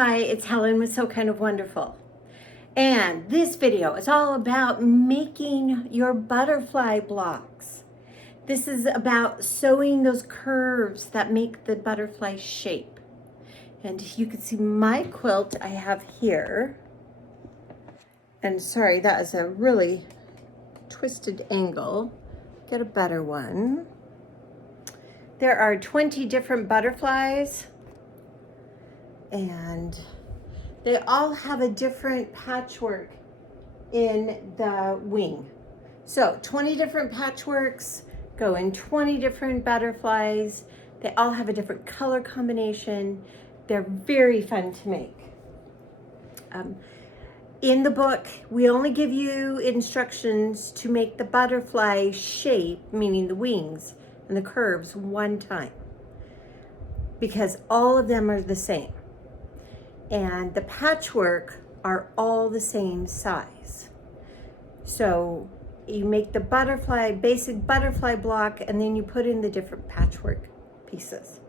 Hi, it's Helen with So Kind of Wonderful. And this video is all about making your butterfly blocks. This is about sewing those curves that make the butterfly shape. And you can see my quilt I have here. And sorry, that is a really twisted angle. Get a better one. There are 20 different butterflies, and they all have a different patchwork in the wing. So 20 different patchworks go in 20 different butterflies. They all have a different color combination. They're very fun to make. In the book, we only give you instructions to make the butterfly shape, meaning the wings and the curves, one time, because all of them are the same. And the patchwork are all the same size. So you make the butterfly, basic butterfly block, and then you put in the different patchwork pieces.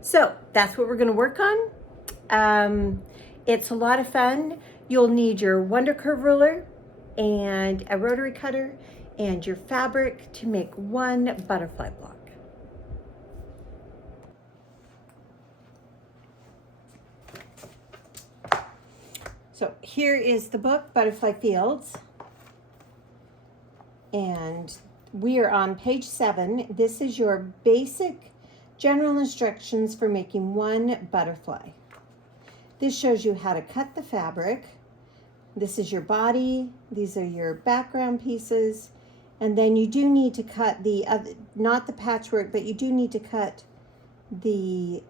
So that's what we're gonna work on. It's a lot of fun. You'll need your Wonder Curve ruler and a rotary cutter and your fabric to make one butterfly block. So here is the book, Butterfly Fields. And we are on page 7. This is your basic general instructions for making one butterfly. This shows you how to cut the fabric. This is your body. These are your background pieces. And then you do need to cut the other, not the patchwork, but you do need to cut the,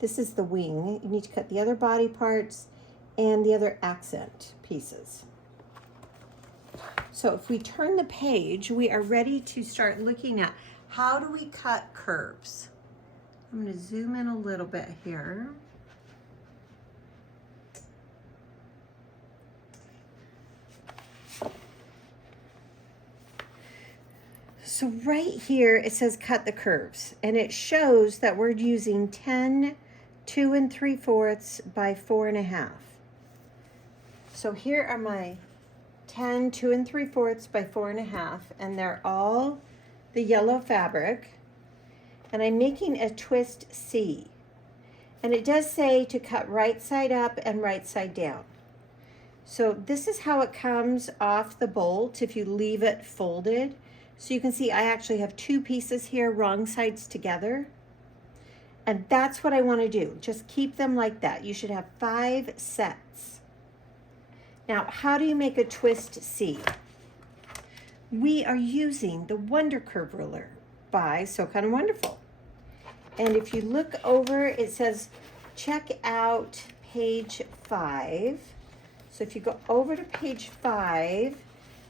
this is the wing. You need to cut the other body parts and the other accent pieces. So if we turn the page, we are ready to start looking at how do we cut curves. I'm going to zoom in a little bit here. So right here it says cut the curves, and it shows that we're using 10 2 3/4 by 4 1/2. So here are my 10 2 3/4 by 4 1/2, and they're all the yellow fabric. And I'm making a twist C. And it does say to cut right side up and right side down. So this is how it comes off the bolt if you leave it folded. So you can see I actually have 2 pieces here, wrong sides together. And that's what I want to do. Just keep them like that. You should have 5 sets. Now, how do you make a twist C? We are using the Wonder Curve ruler by So Kind of Wonderful. And if you look over, it says check out page 5. So if you go over to page 5,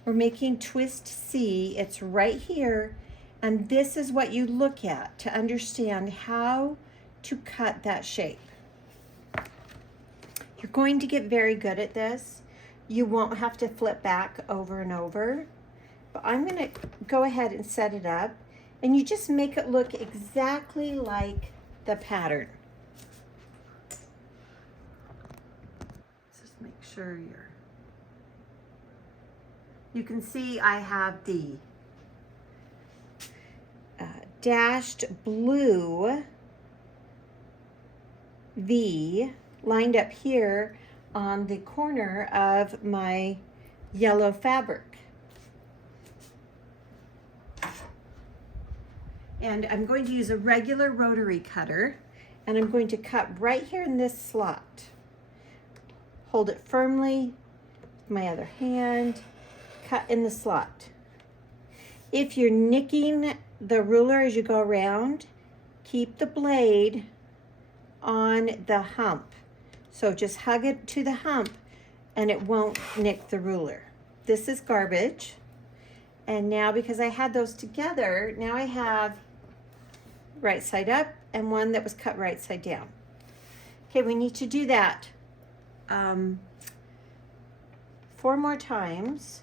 we're making twist C. It's right here. And this is what you look at to understand how to cut that shape. You're going to get very good at this. You won't have to flip back over and over. But I'm going to go ahead and set it up. And you just make it look exactly like the pattern. Just make sure you can see I have the dashed blue V lined up here on the corner of my yellow fabric. And I'm going to use a regular rotary cutter, and I'm going to cut right here in this slot. Hold it firmly with my other hand, cut in the slot. If you're nicking the ruler as you go around, keep the blade on the hump. So just hug it to the hump and it won't nick the ruler. This is garbage. And now, because I had those together, now I have right side up and one that was cut right side down. Okay, we need to do that 4 more times.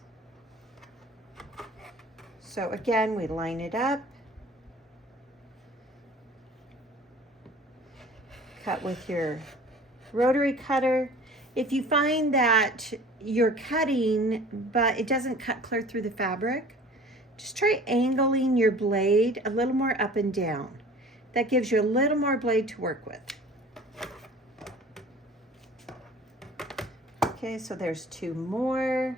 So again, we line it up, cut with your rotary cutter. If you find that you're cutting, but it doesn't cut clear through the fabric, just try angling your blade a little more up and down. That gives you a little more blade to work with. Okay, so there's 2 more.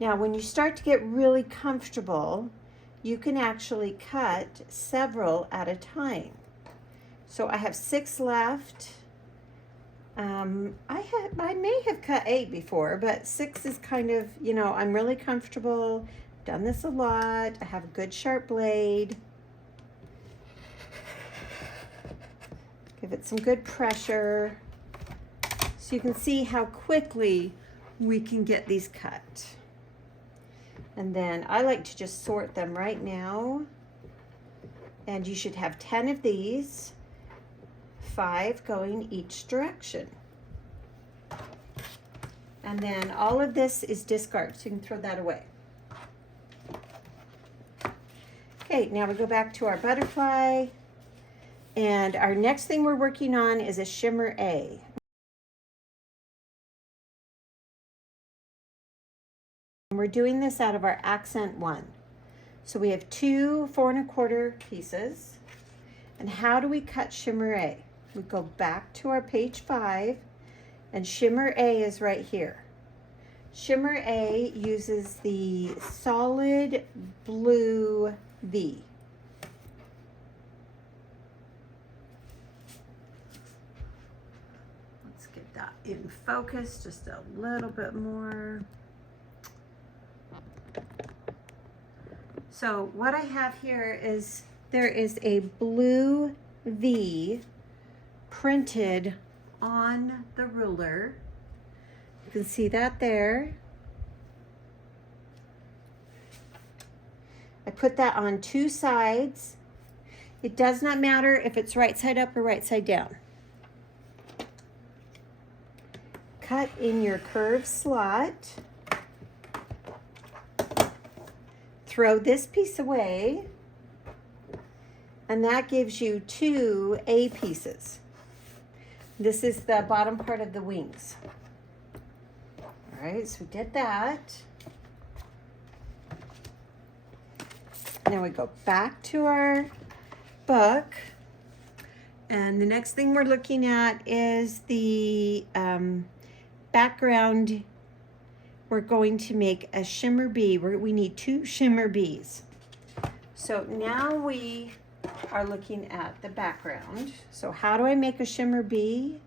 Now, when you start to get really comfortable, you can actually cut several at a time. So I have 6 left. I may have cut 8 before, but 6 is kind of, you know, I'm really comfortable. Done this a lot. I have a good sharp blade. Give it some good pressure so you can see how quickly we can get these cut. And then I like to just sort them right now. And you should have 10 of these, 5 going each direction. And then all of this is discard, so you can throw that away. Okay, now we go back to our butterfly. And our next thing we're working on is a shimmer A. And we're doing this out of our accent 1. So we have 2 4 1/4 pieces. And how do we cut shimmer A? We go back to our page 5, and shimmer A is right here. Shimmer A uses the solid blue V. Let's get that in focus just a little bit more. So what I have here is there is a blue V printed on the ruler. You can see that there. I put that on 2 sides. It does not matter if it's right side up or right side down. Cut in your curved slot. Throw this piece away, and that gives you 2 A pieces. This is the bottom part of the wings. All right, so we did that. Now we go back to our book, and the next thing we're looking at is the background. We're going to make a shimmer bee. We need 2 shimmer bees. So now we are looking at the background. So how do I make a shimmer bee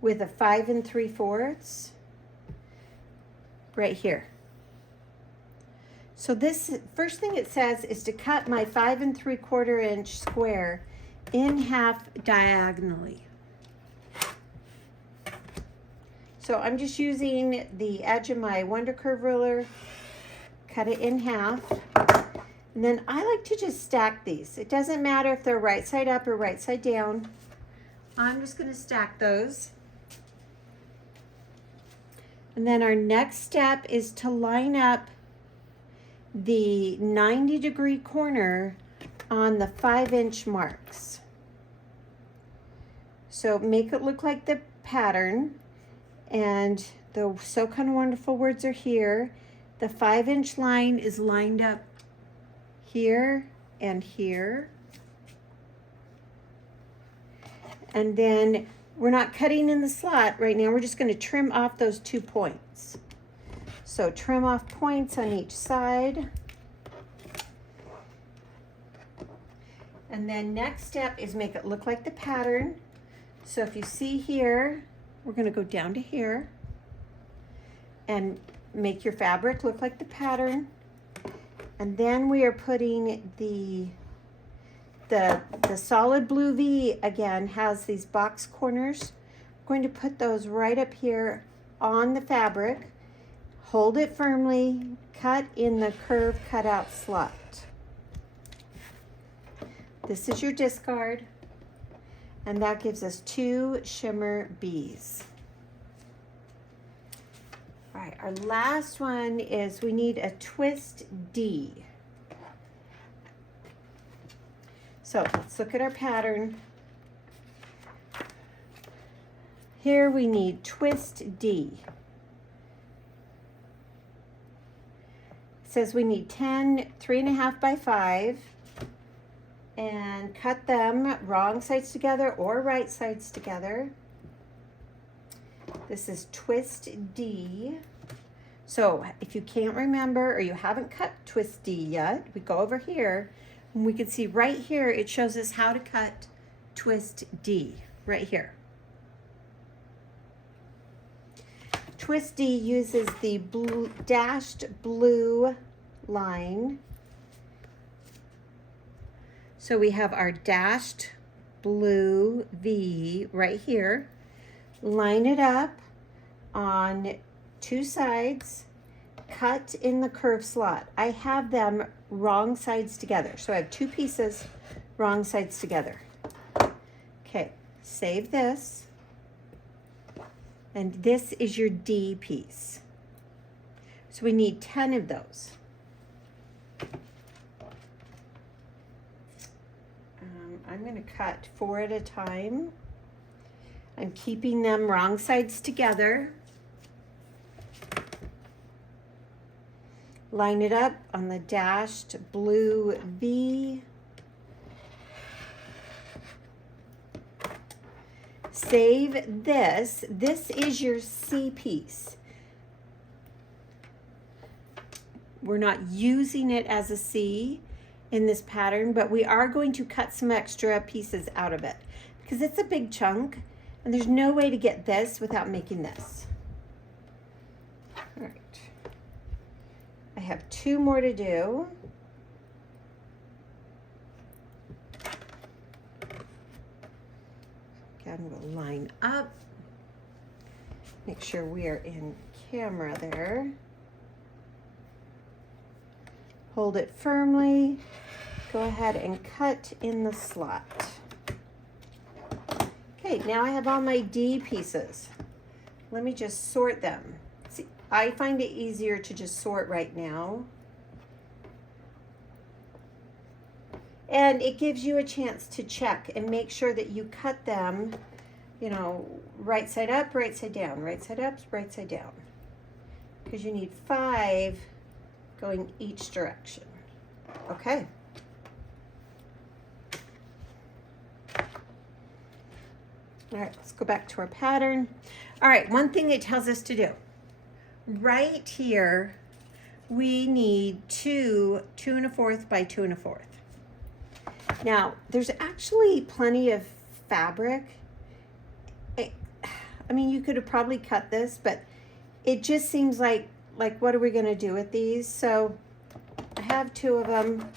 with a 5 3/4? Right here. So this first thing it says is to cut my 5 3/4 inch square in half diagonally. So I'm just using the edge of my Wonder Curve ruler, cut it in half. And then I like to just stack these. It doesn't matter if they're right side up or right side down. I'm just going to stack those. And then our next step is to line up the 90-degree corner on the 5-inch marks. So make it look like the pattern. And the So Kind of Wonderful words are here. The 5-inch line is lined up here and here. And then we're not cutting in the slot right now. We're just going to trim off those 2 points. So trim off points on each side. And then next step is make it look like the pattern. So if you see here, we're going to go down to here and make your fabric look like the pattern. And then we are putting the solid blue V again has these box corners. I'm going to put those right up here on the fabric. Hold it firmly, cut in the curve cutout slot. This is your discard. And that gives us 2 shimmer bees. All right, our last one is we need a twist D. So let's look at our pattern. Here we need twist D. It says we need 10 3.5 by 5 and cut them wrong sides together or right sides together. This is twist D. So if you can't remember or you haven't cut twist D yet, we go over here and we can see right here it shows us how to cut twist D right here. Twist D uses the dashed blue line. So we have our dashed blue V right here. Line it up on two sides, cut in the curve slot. I have them wrong sides together. So I have two pieces wrong sides together. Okay, save this. And this is your D piece. So we need 10 of those. I'm going to cut 4 at a time. I'm keeping them wrong sides together. Line it up on the dashed blue V. Save this. This is your C piece. We're not using it as a C in this pattern, but we are going to cut some extra pieces out of it because it's a big chunk and there's no way to get this without making this. All right. I have 2 more to do. I'm going to line up, make sure we are in camera there. Hold it firmly, go ahead and cut in the slot. Okay, now I have all my D pieces. Let me just sort them. See, I find it easier to just sort right now. And it gives you a chance to check and make sure that you cut them, you know, right side up, right side down, right side up, right side down. Because you need 5 going each direction. Okay. All right, let's go back to our pattern. All right, one thing it tells us to do. Right here, we need 2 2¼ by 2¼ Now, there's actually plenty of fabric. I mean, you could have probably cut this, but it just seems like what are we going to do with these? So I have 2 of them.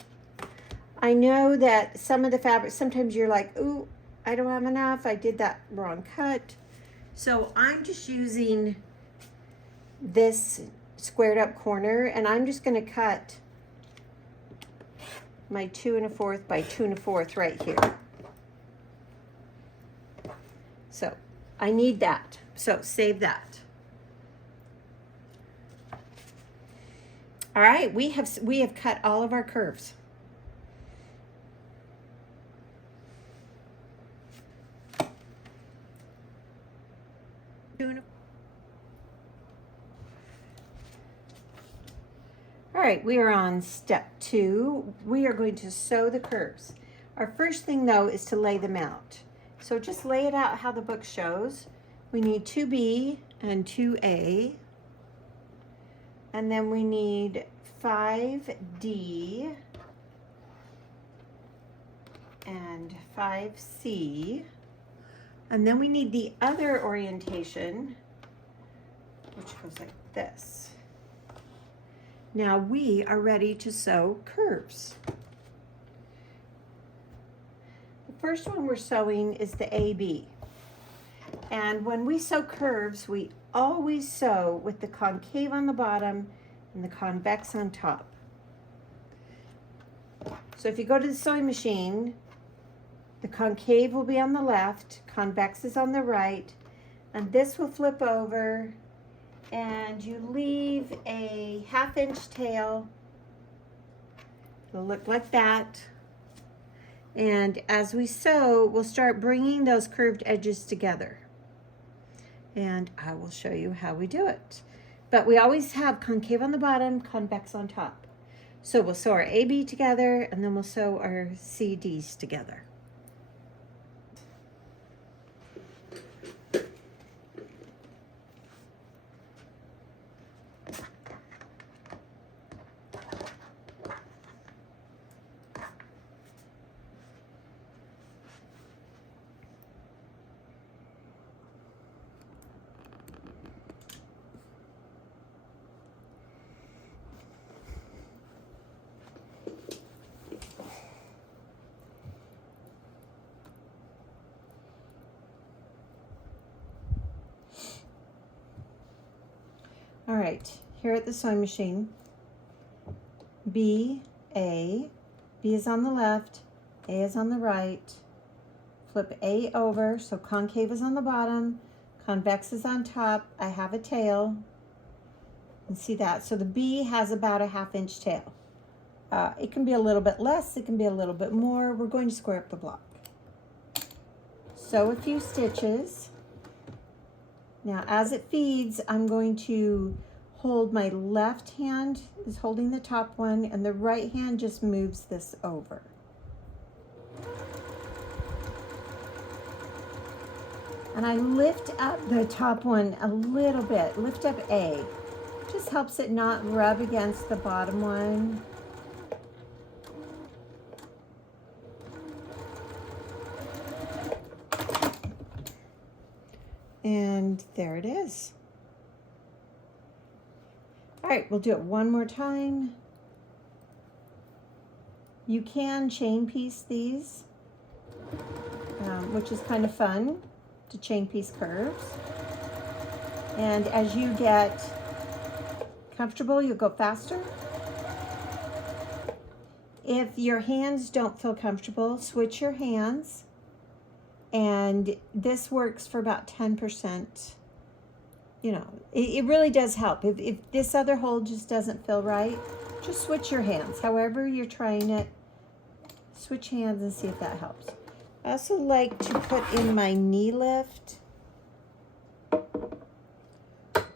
I know that some of the fabric, sometimes you're like, ooh, I don't have enough. I did that wrong cut. So I'm just using this squared up corner and I'm just going to cut my 2¼ by 2¼ right here. So I need that. So save that. All right, we have cut all of our curves. All right, we are on step 2. We are going to sew the curves. Our first thing though is to lay them out. So just lay it out how the book shows. We need 2B and 2A. And then we need 5D and 5C. And then we need the other orientation, which goes like this. Now we are ready to sew curves. The first one we're sewing is the AB. And when we sew curves, we always sew with the concave on the bottom and the convex on top. So if you go to the sewing machine, the concave will be on the left, convex is on the right, and this will flip over and you leave a 1/2 inch tail. It'll look like that. And as we sew, we'll start bringing those curved edges together. and I will show you how we do it. But we always have concave on the bottom, convex on top. So we'll sew our AB together, and then we'll sew our CDs together. All right, here at the sewing machine, B, A, B is on the left, A is on the right, flip A over, so concave is on the bottom, convex is on top, I have a tail, and see that, so the B has about a 1/2 inch tail. It can be a little bit less, it can be a little bit more, we're going to square up the block. Sew a few stitches. Now as it feeds, I'm going to hold, my left hand is holding the top one and the right hand just moves this over. And I lift up the top one a little bit, lift up A. Just helps it not rub against the bottom one. And there it is. All right, we'll do it one more time. You can chain piece these, which is kind of fun to chain piece curves. And as you get comfortable, you'll go faster. If your hands don't feel comfortable, switch your hands. And this works for about 10%. You know, it really does help. If this other hold just doesn't feel right, just switch your hands. However you're trying it, switch hands and see if that helps. I also like to put in my knee lift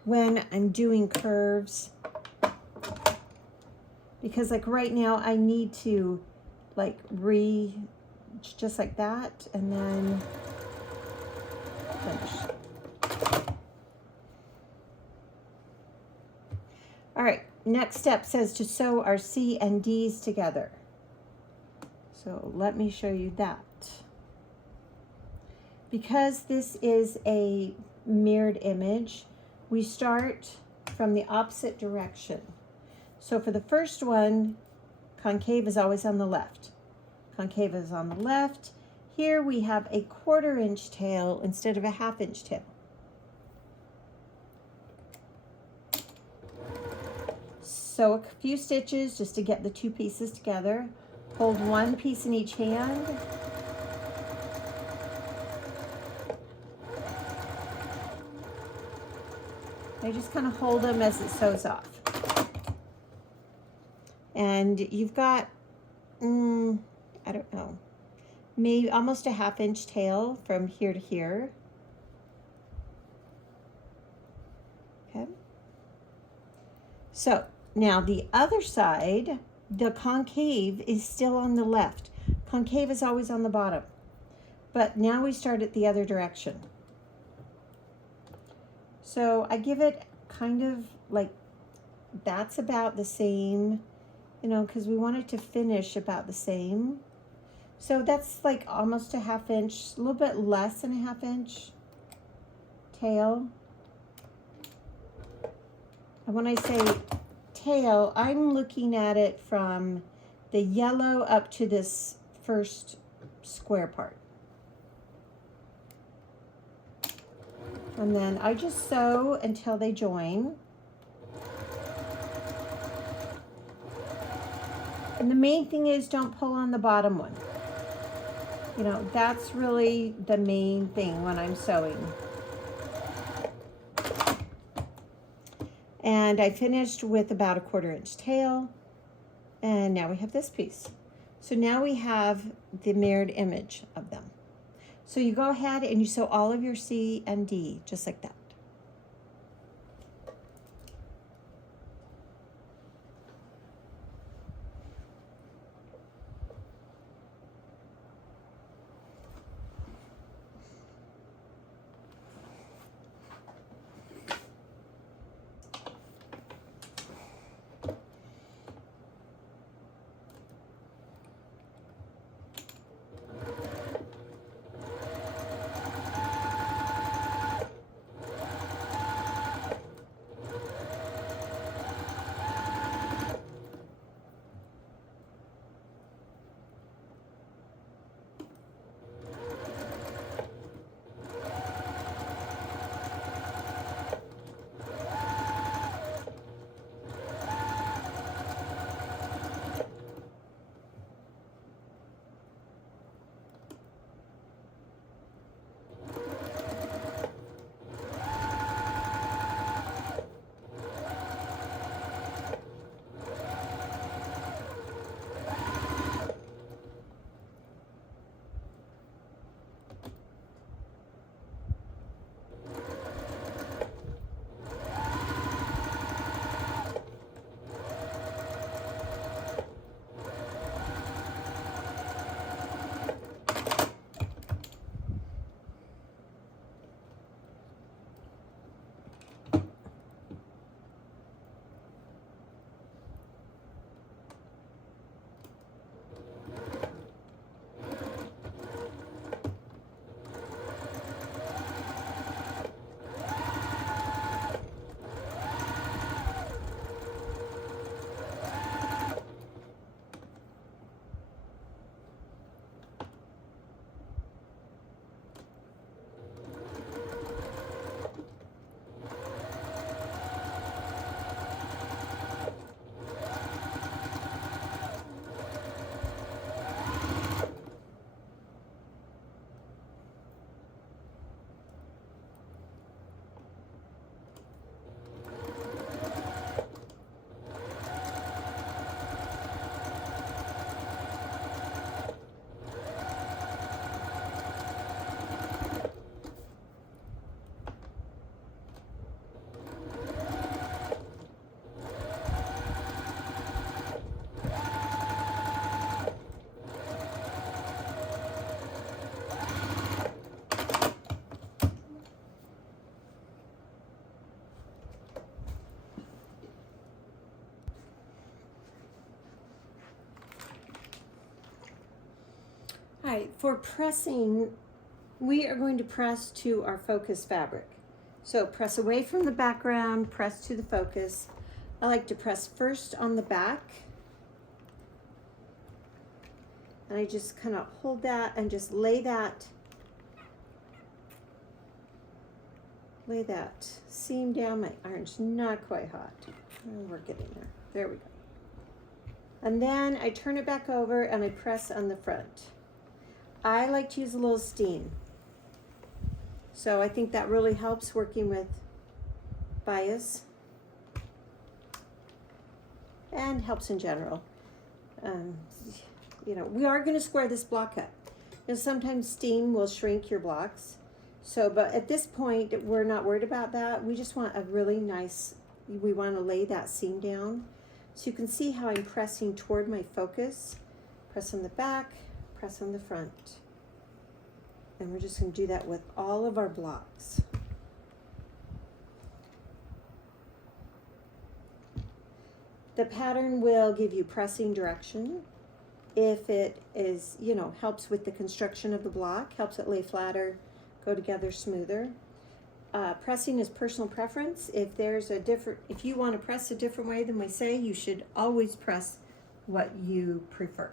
when I'm doing curves, because like right now I need to like just like that, and then finish. All right, next step says to sew our C and D's together. So let me show you that. Because this is a mirrored image, we start from the opposite direction. So for the first one, concave is always on the left. Concave is on the left. Here we have a 1/4 inch tail instead of a 1/2 inch tail. Sew a few stitches just to get the two pieces together. Hold one piece in each hand. I just kind of hold them as it sews off. And you've got, I don't know, maybe almost a 1/2 inch tail from here to here. Okay. So now the other side, the concave is still on the left. Concave is always on the bottom. But now we start at the other direction. So I give it kind of like, that's about the same, you know, because we want it to finish about the same. So that's like almost a 1/2 inch, a little bit less than a 1/2 inch tail. And when I say tail, I'm looking at it from the yellow up to this first square part. And then I just sew until they join. And the main thing is don't pull on the bottom one. You know, that's really the main thing when I'm sewing. And I finished with about a 1/4 inch tail. And now we have this piece. So now we have the mirrored image of them. So you go ahead and you sew all of your C and D just like that. right, for pressing, we are going to press to our focus fabric. So press away from the background, press to the focus. I like to press first on the back. And I just kind of hold that and just lay that seam down. My iron's not quite hot. Oh, we're getting there. There we go. And then I turn it back over and I press on the front. I like to use a little steam. So I think that really helps working with bias and helps in general. You know, we are going to square this block up. And sometimes steam will shrink your blocks. So, but at this point, we're not worried about that. We just want a really nice, we want to lay that seam down. So you can see how I'm pressing toward my focus. Press on the back, press on the front. And we're just going to do that with all of our blocks. The pattern will give you pressing direction. If it is, you know, helps with the construction of the block, helps it lay flatter, go together smoother. Pressing is personal preference. If there's a different, if you want to press a different way than we say, you should always press what you prefer.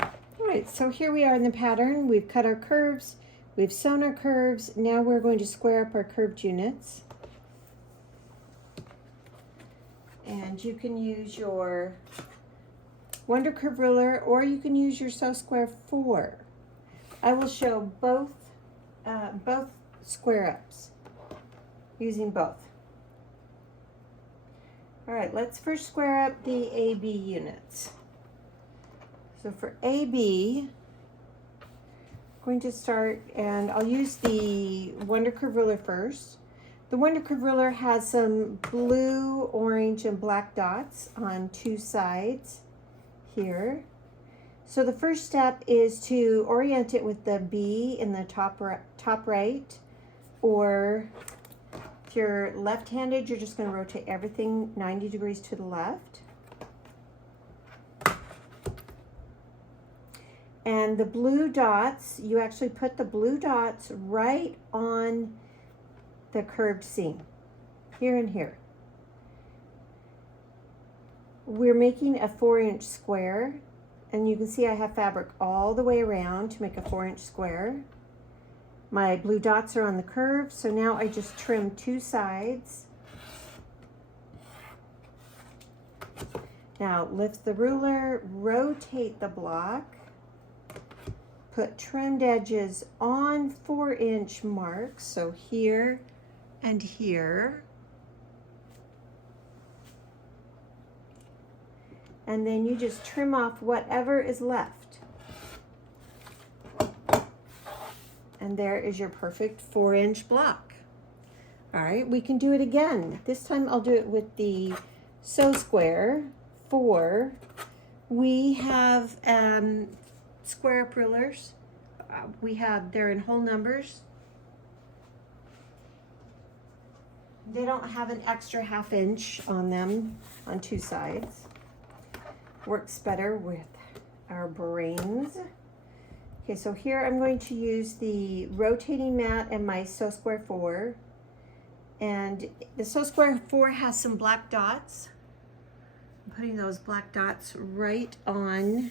All right, so here we are in the pattern. We've cut our curves, we've sewn our curves. Now we're going to square up our curved units. And you can use your Wonder Curve ruler or you can use your Sew Square 4. I will show both square ups using both. All right, let's first square up the AB units. So for AB, I'm going to start, and I'll use the Wonder Curve ruler first. The Wonder Curve ruler has some blue, orange, and black dots on two sides here. So the first step is to orient it with the B in the top right, or if you're left-handed, you're just going to rotate everything 90 degrees to the left. And the blue dots, you actually put the blue dots right on the curved seam, here and here. We're making a 4-inch square, and you can see I have fabric all the way around to make a 4-inch square. My blue dots are on the curve, so now I just trim two sides. Now lift the ruler, rotate the block, put trimmed edges on 4-inch marks, so here and here. And then you just trim off whatever is left. And there is your perfect 4-inch block. All right, we can do it again. This time I'll do it with the Sew Square 4. We have square up rulers. They're in whole numbers. They don't have an extra 1/2 inch on them on two sides. Works better with our brains. Okay, so here I'm going to use the rotating mat and my Sew Square 4. And the Sew Square 4 has some black dots. I'm putting those black dots right on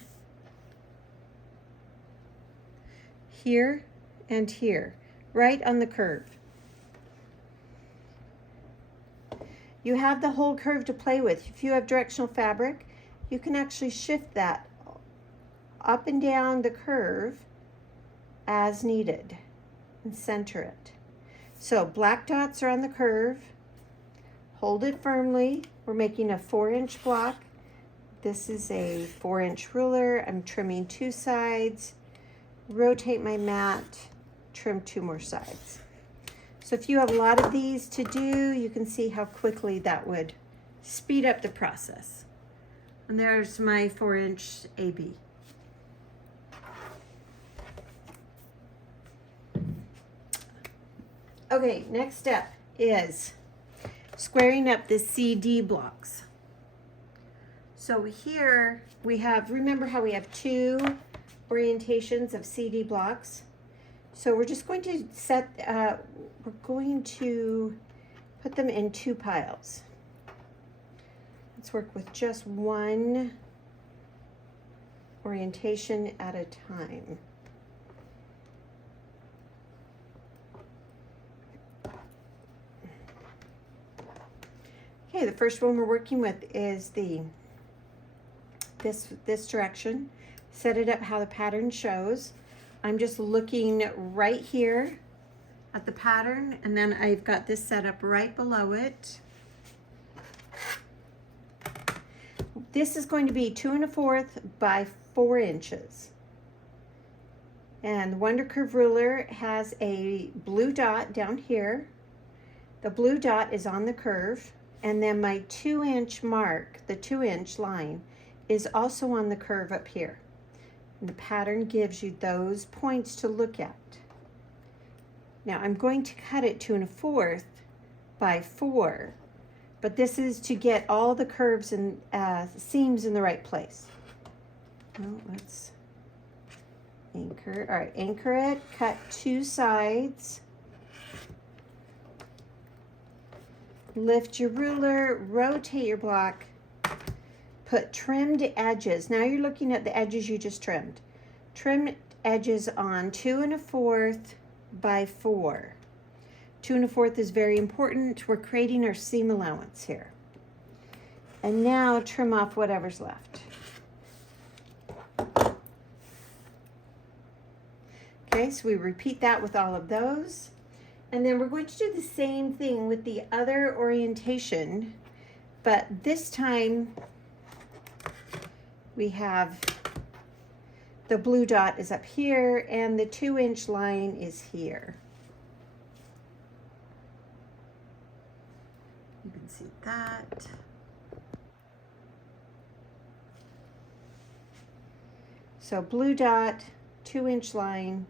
here and here, right on the curve. You have the whole curve to play with. If you have directional fabric, you can actually shift that up and down the curve as needed and center it. So black dots are on the curve. Hold it firmly. We're making a 4-inch block. This is a 4-inch ruler. I'm trimming two sides. Rotate my mat, trim two more sides. So if you have a lot of these to do, you can see how quickly that would speed up the process. And there's my 4-inch AB. Okay, next step is squaring up the CD blocks. So here we have, remember how we have two orientations of CD blocks? So we're just going to set, we're going to put them in two piles. Let's work with just one orientation at a time. Okay, the first one we're working with is this direction. Set it up how the pattern shows. I'm just looking right here at the pattern, and then I've got this set up right below it. This is going to be 2 1/4 by 4 inches. And the Wonder Curve ruler has a blue dot down here. The blue dot is on the curve, and then my 2-inch mark, the 2-inch line, is also on the curve up here. And the pattern gives you those points to look at. Now I'm going to cut it 2 1/4 by 4, but this is to get all the curves and seams in the right place. Well, let's anchor. All right, anchor it, cut 2 sides. Lift your ruler, rotate your block, put trimmed edges. Now you're looking at the edges you just trimmed. Trimmed edges on 2 1/4 by 4. 2 1/4 is very important. We're creating our seam allowance here. And now trim off whatever's left. Okay, so we repeat that with all of those. And then we're going to do the same thing with the other orientation, but this time we have the blue dot is up here and the 2-inch line is here. You can see that. So blue dot, 2-inch line.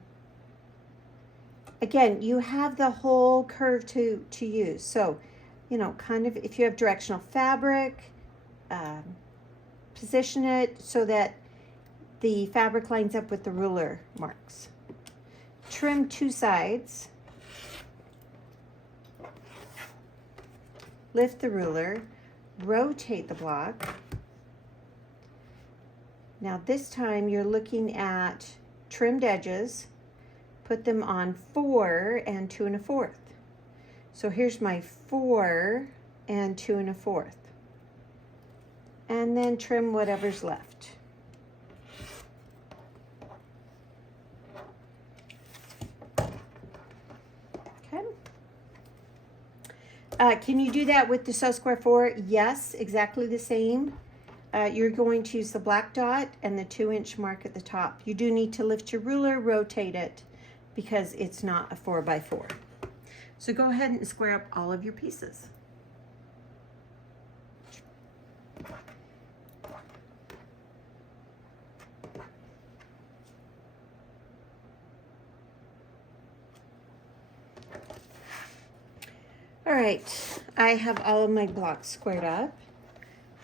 Again, you have the whole curve to use. So, you know, kind of if you have directional fabric, position it so that the fabric lines up with the ruler marks. Trim 2 sides. Lift the ruler, rotate the block. Now this time you're looking at trimmed edges. Put them on 4 and 2 1/4. So here's my 4 and 2 1/4. And then trim whatever's left. Okay. Can you do that with the Sew Square 4? Yes, exactly the same. You're going to use the black dot and the 2-inch mark at the top. You do need to lift your ruler, rotate it, because it's not a 4 by 4. So go ahead and square up all of your pieces. All right, I have all of my blocks squared up.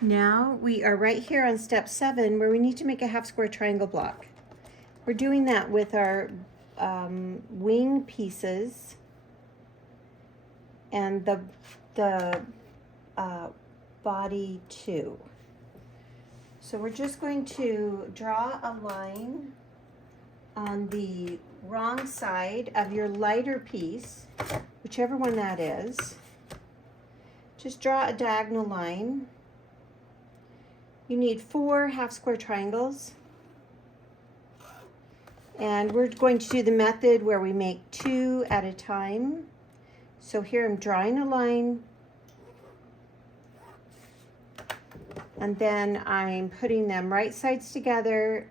Now we are right here on step 7 where we need to make a half square triangle block. We're doing that with our wing pieces and the body too. So we're just going to draw a line on the wrong side of your lighter piece, whichever one that is. Just draw a diagonal line. You need 4 half square triangles. And we're going to do the method where we make 2 at a time. So here I'm drawing a line, and then I'm putting them right sides together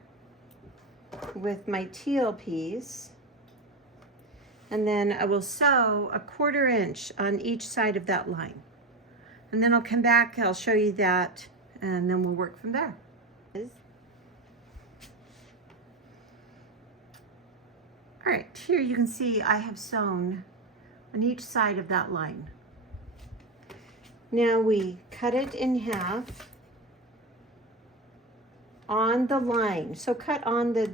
with my teal piece. And then I will sew a 1/4 inch on each side of that line. And then I'll come back, I'll show you that, and then we'll work from there. All right, here you can see I have sewn on each side of that line. Now we cut it in half. on the line. So cut on the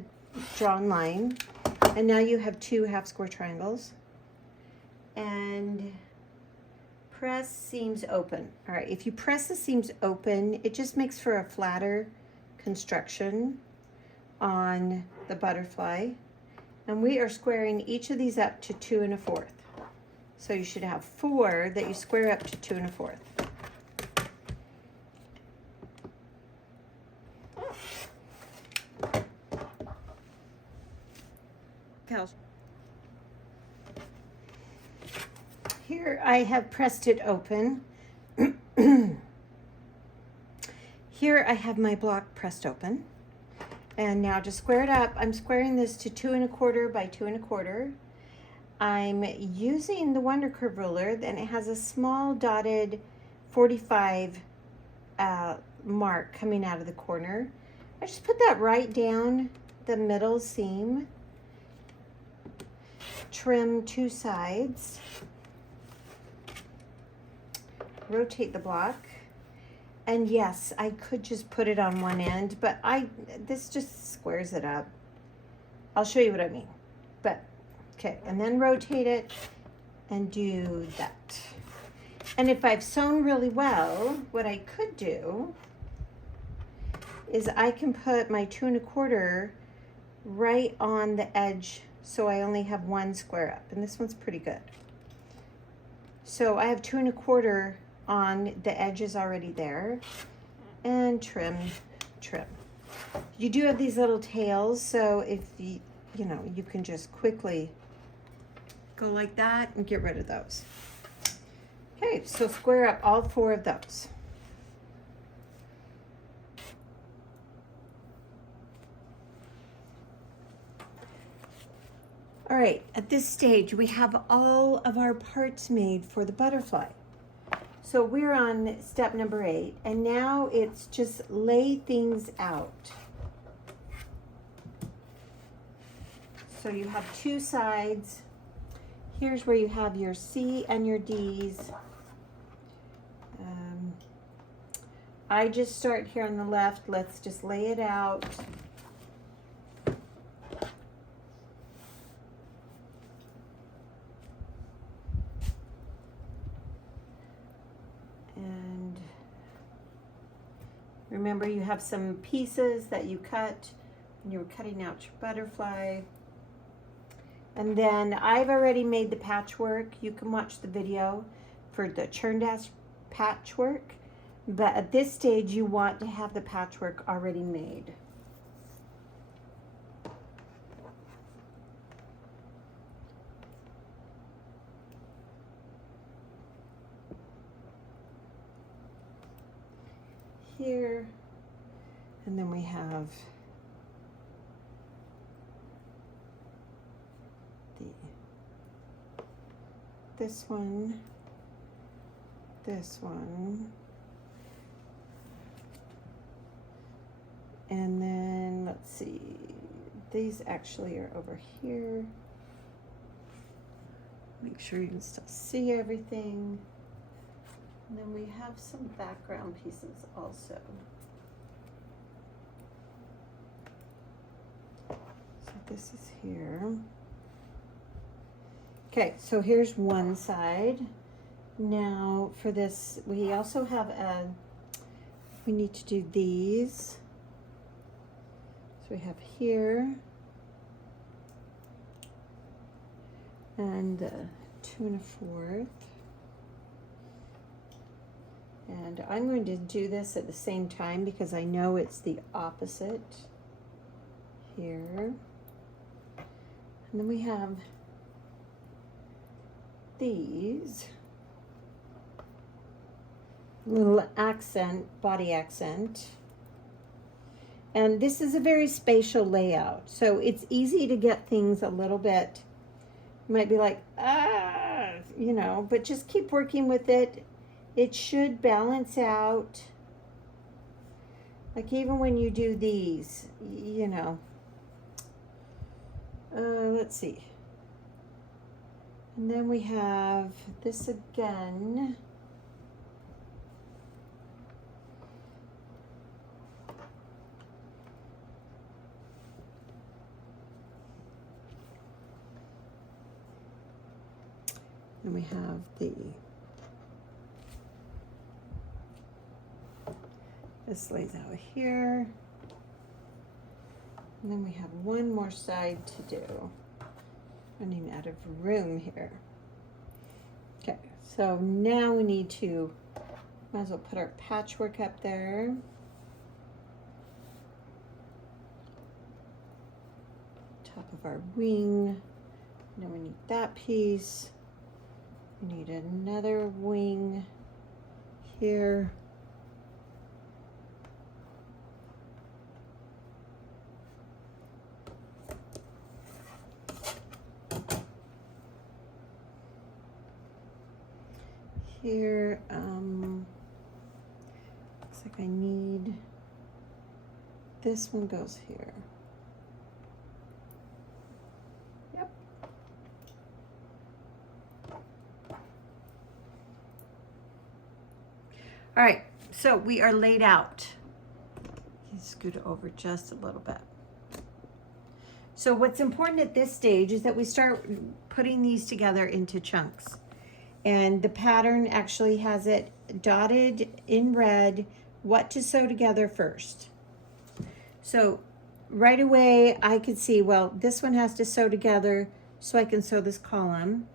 drawn line. And now you have 2 half square triangles. And press seams open. All right, if you press the seams open, it just makes for a flatter construction on the butterfly. And we are squaring each of these up to 2 1/4. So you should have 4 that you square up to 2 1/4. Here I have pressed it open. Here I have my block pressed open. And now to square it up, I'm squaring this to 2 1/4 by 2 1/4. I'm using the Wonder Curve ruler, and it has a small dotted 45 mark coming out of the corner. I just put that right down the middle seam. Trim 2 sides. Rotate the block. And yes, I could just put it on one end, but this just squares it up. I'll show you what I mean. But, okay, and then rotate it and do that. And if I've sewn really well, what I could do is I can put my 2 1/4 right on the edge, so I only have 1 square up. And this one's pretty good. So I have 2 1/4 on the edges already there, and trim. You do have these little tails, so if you can just quickly go like that and get rid of those. Okay, so square up all 4 of those. All right, at this stage, we have all of our parts made for the butterfly. So we're on step number 8, and now it's just lay things out. So you have 2 sides. Here's where you have your C and your D's. I just start here on the left. Let's just lay it out. And remember, you have some pieces that you cut when you were cutting out your butterfly. And then I've already made the patchwork. You can watch the video for the churn dash patchwork. But at this stage, you want to have the patchwork already made. Here, and then we have this one, and then let's see, these actually are over here. Make sure you can still see everything. And then we have some background pieces also. So this is here. Okay, so here's one side. Now for this, we also have we need to do these. So we have here, and 2 1/4. And I'm going to do this at the same time because I know it's the opposite here. And then we have these little accent, body accent. And this is a very spatial layout. So it's easy to get things a little bit, you might be like, but just keep working with it. It should balance out. Like even when you do these, let's see. And then we have this again. And we have this lays out here. And then we have one more side to do. Running out of room here. Okay, so now we need to, might as well put our patchwork up there. Top of our wing. Now we need that piece. We need another wing here. Here, looks like I need, this one goes here. Yep. All right, so we are laid out. Scoot it over just a little bit. So what's important at this stage is that we start putting these together into chunks. And the pattern actually has it dotted in red, what to sew together first. So right away I could see, well, this one has to sew together so I can sew this column.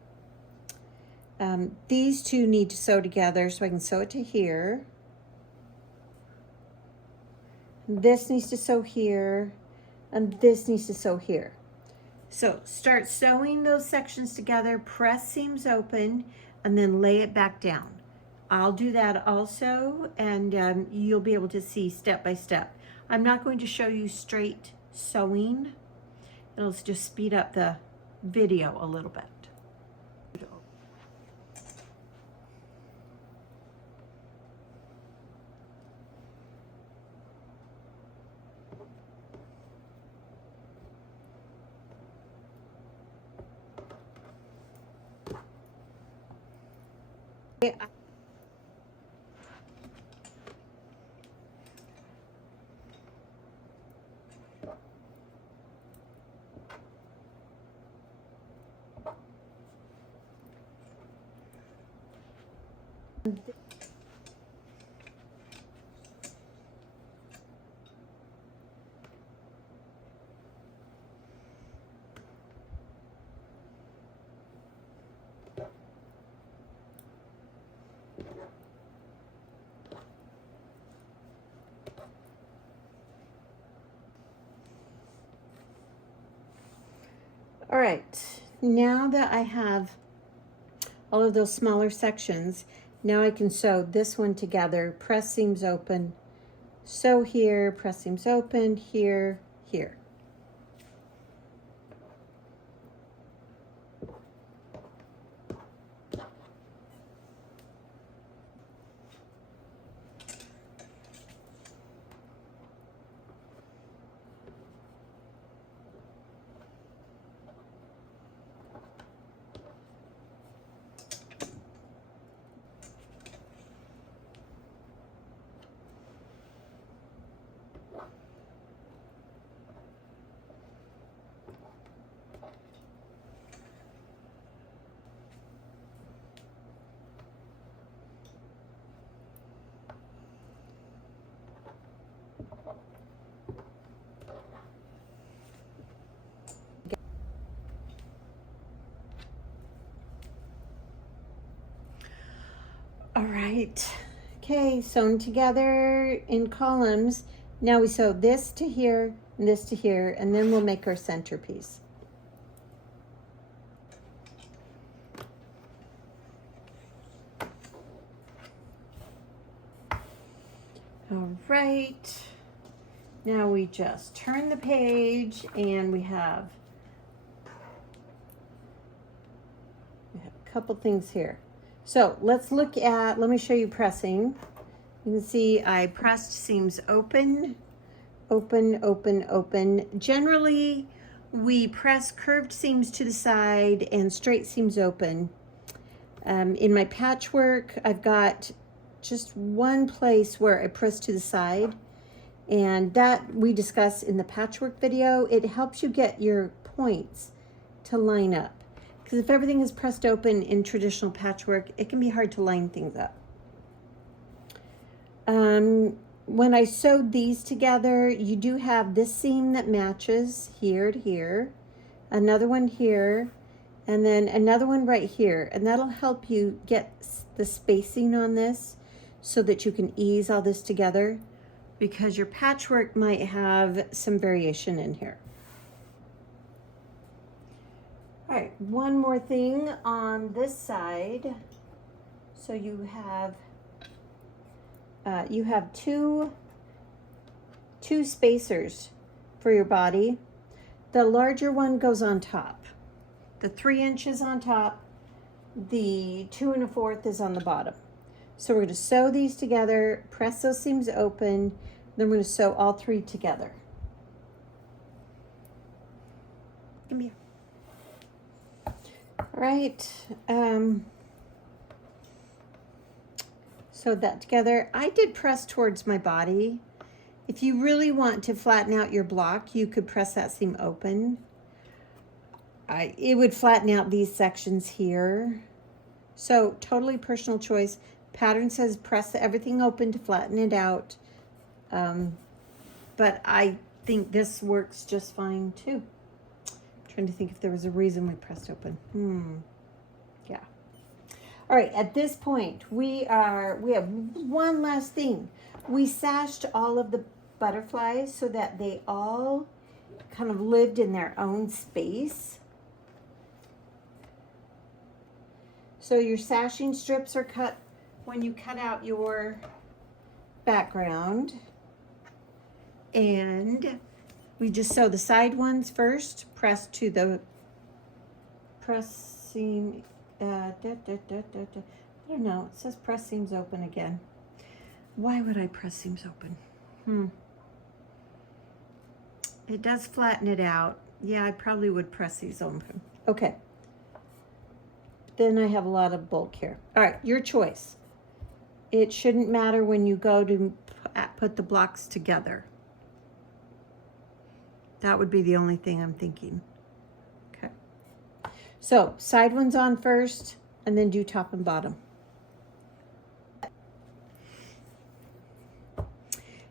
These two need to sew together so I can sew it to here. This needs to sew here, and this needs to sew here. So start sewing those sections together, press seams open, and then lay it back down. I'll do that also, and you'll be able to see step by step. I'm not going to show you straight sewing. It'll just speed up the video a little bit. All right, now that I have all of those smaller sections, now I can sew this one together, press seams open, sew here, press seams open, here, here. All right, okay, sewn together in columns. Now we sew this to here and this to here, and then we'll make our centerpiece. All right, now we just turn the page and we have a couple things here. So let's look at, let me show you pressing. You can see I pressed seams open, open, open, open. Generally, we press curved seams to the side and straight seams open. In my patchwork, I've got just one place where I press to the side, and that we discussed in the patchwork video. It helps you get your points to line up. Because if everything is pressed open in traditional patchwork, it can be hard to line things up. When I sewed these together, you do have this seam that matches here to here, another one here, and then another one right here. And that'll help you get the spacing on this so that you can ease all this together, because your patchwork might have some variation in here. All right, one more thing on this side. So you have two spacers for your body. The larger one goes on top. The 3 inches on top, the 2 1/4 is on the bottom. So we're going to sew these together, press those seams open, then we're going to sew all 3 together. Come here. All right. Sew that together. I did press towards my body. If you really want to flatten out your block, you could press that seam open. It would flatten out these sections here. So totally personal choice. Pattern says press everything open to flatten it out. But I think this works just fine too. I'm trying to think if there was a reason we pressed open. Yeah. All right, at this point, we have one last thing. We sashed all of the butterflies so that they all kind of lived in their own space. So your sashing strips are cut when you cut out your background. And we just sew the side ones first, press to the press seam. I don't know, it says press seams open again. Why would I press seams open? It does flatten it out. Yeah, I probably would press these open. Okay. Then I have a lot of bulk here. All right, your choice. It shouldn't matter when you go to put the blocks together. That would be the only thing I'm thinking. Okay. So side ones on first, and then do top and bottom.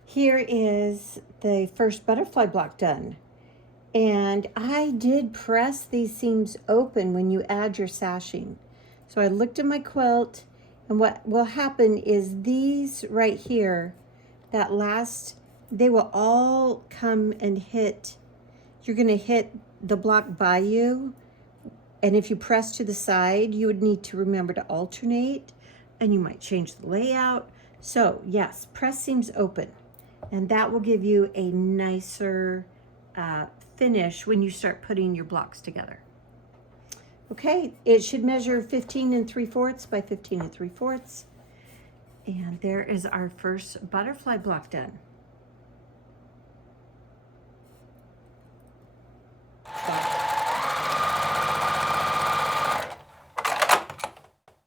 Here is the first butterfly block done. And I did press these seams open when you add your sashing. So I looked at my quilt, and what will happen is these right here, that last, they will all come and hit. You're gonna hit the block by you. And if you press to the side, you would need to remember to alternate, and you might change the layout. So yes, press seams open, and that will give you a nicer finish when you start putting your blocks together. Okay, it should measure 15 3/4 by 15 3/4. And there is our first butterfly block done.